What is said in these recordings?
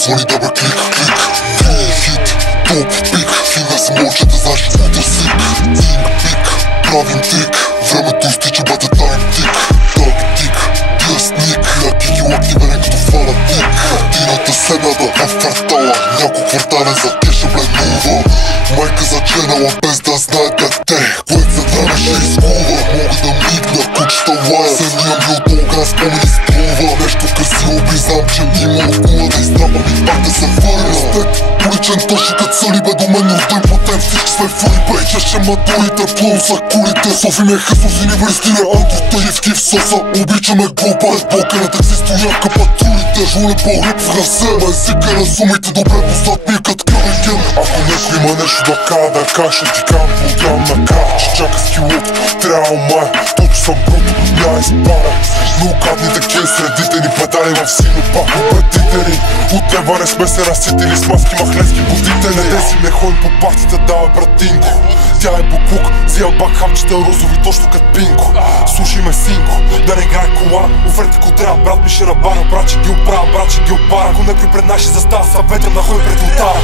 Звони добър клик, клик. Хит, топ, пик. Фина се мълча да знаеш какво да сик. Тинг, пик, правим трик. Времето изтича, бата тайм тик. Тактик, дясник. Яки ги лаки мене като фанатик. Картината се нада в квартала. Някой квартален за кеша бленува. Майка заченала без да знае дете. Което за време ще изгува. Мога да мигна, кучета лая. Съня ми от Болган спомени струва. Нещо красиво признам, че има окула да изтрапам и пак да се върна. Стек, уличен точно като соли бе до мен роден платен. Всички сме фури бе, чеше матурите. Плън са кулите, Софи ме Хесус и ни връстине Антота и в кив соса. Обичаме глупа, е блока на такси стояка патрулите. Жуле по-ръб в расе, езика на сумите. Добре познат ми като кръвен ген. Ако някой има нещо да кара да кажа, ще ти кам полграм на кара. Ще чака с килот, трябва май. Точно съм бруто, я изпара. Но гадните кен средите ни педали в сино пак обредители. От неба не сме се разсетили с маски махленски будите. Не деси ме ходим по партията, дава братинко. Тя е буклук, взимам пак хамчета розови точно като пинко. Слушай ме синко, да не играе кола. Оферти ко трябва, брат ми ще набара. Брат ще ги оправя, брат ще ги опара. Ако някой пред наши застава, съветвам да ходим пред ултара.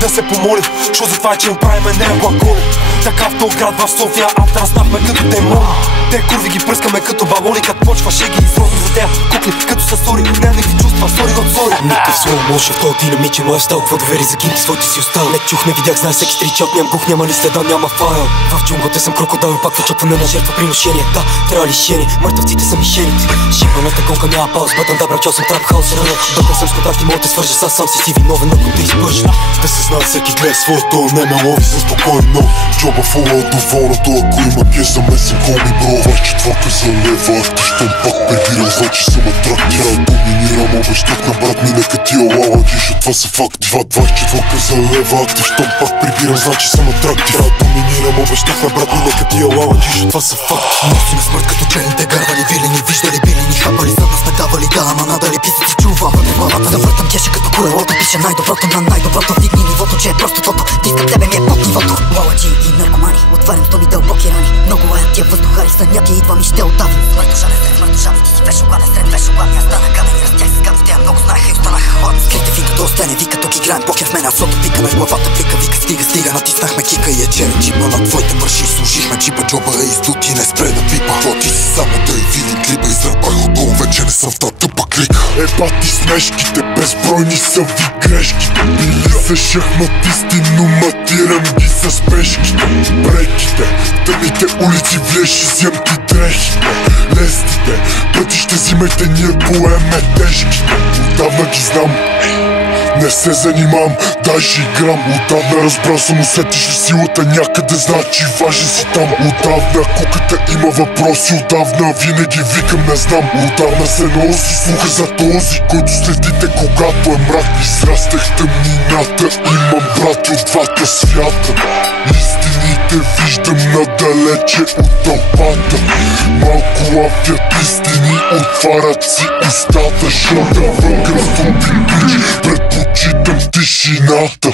Да се помолим, що за това е, че им правиме не глаголи. Така в този град в София, разставме като демони. Те курви ги пръскаме като балони. Като почваше ги изродни за тея кукли, като са сори. Някакви чувства, сори от сори. Никакъв слой може в този динамичен лайфстайл. Какво довери за кинти своите си остал. Не чух, не видях, знае всеки стричат. Нямам гух, няма ли следа, няма файл. В джунглата съм крокодил, пак очакване на жертва приношение. Да, трябва лишение, мъртъвците са мишените. Шипаната гонка няма пауз, бъдам да брачал съм трап хаус. Бъдам съм с контакти, мога да свържа с сам си виновен, ако те избържа. Да се знае всеки гледа своето, не ме лови за спокойно. Джоба фула доволното, ако има кеш за месен коми бро. 24-ка за лева, ти щом пак прибирал, значи съм атрак. Тя доминирам, обещах на брат ми, нека тия лала дишат, това са факти. 24-ка за лева, ти щом пак прибирал, значи съм атрак. Тя доминирам, обещах на брат ми, нека тия лала дишат, това са факти. Носи на смърт като челните, гарвали, вилени, виждали, билени, хапали, зад нас надавали, да, ама надали писъци чува. Вътре главата завъртам кеша като колелото, пише най-доброто на най-доброто. Вдигни нивото, че е просто твото, ти искам тебе ми е под нивото. Лаладжи и наркомани, отварям стоми дълбоки рани. Много лая тия въздухари, сънят и идвам и ще отдавим. Смъртожален сред смъртожален, ти си беше огладен сред беше огладен. Аз стана гаден и растях с гадост, тя много знаеха и останаха хладни. Скрите вика до остене, вика тук играем покер в мен, аз сото пика на главата плика, вика стига, натиснахме кика и е черен джипа на твоите мърши. Служихме джипа, джоба е издут и не спре да пипа. То ти си само да и видим клипа, изръбай отдолу, вече не съм в тази тъпа клика. Ебати смешките, безбройни са ви грешките. Били са шахматисти, но матирам ги с пешките. Бреките, тъмните улици влеши, взем ти дрехите. Лестите, пътища взимайте, ние поеме тежките. Отдавна ги знам, не се занимам, даже играм. Отдавна разбрал съм, усетиш ли силата някъде, значи важен си там. Отдавна куката има въпроси, отдавна винаги викам не знам. Отдавна се носи слуха за този, който следите когато е мрак. Израстах тъмнината, имам брати от двата свята. Истините виждам надалече от тълпата. Малко лапят истини, отварят си устата. Шота въгъл в обидич, предпочитам тишината.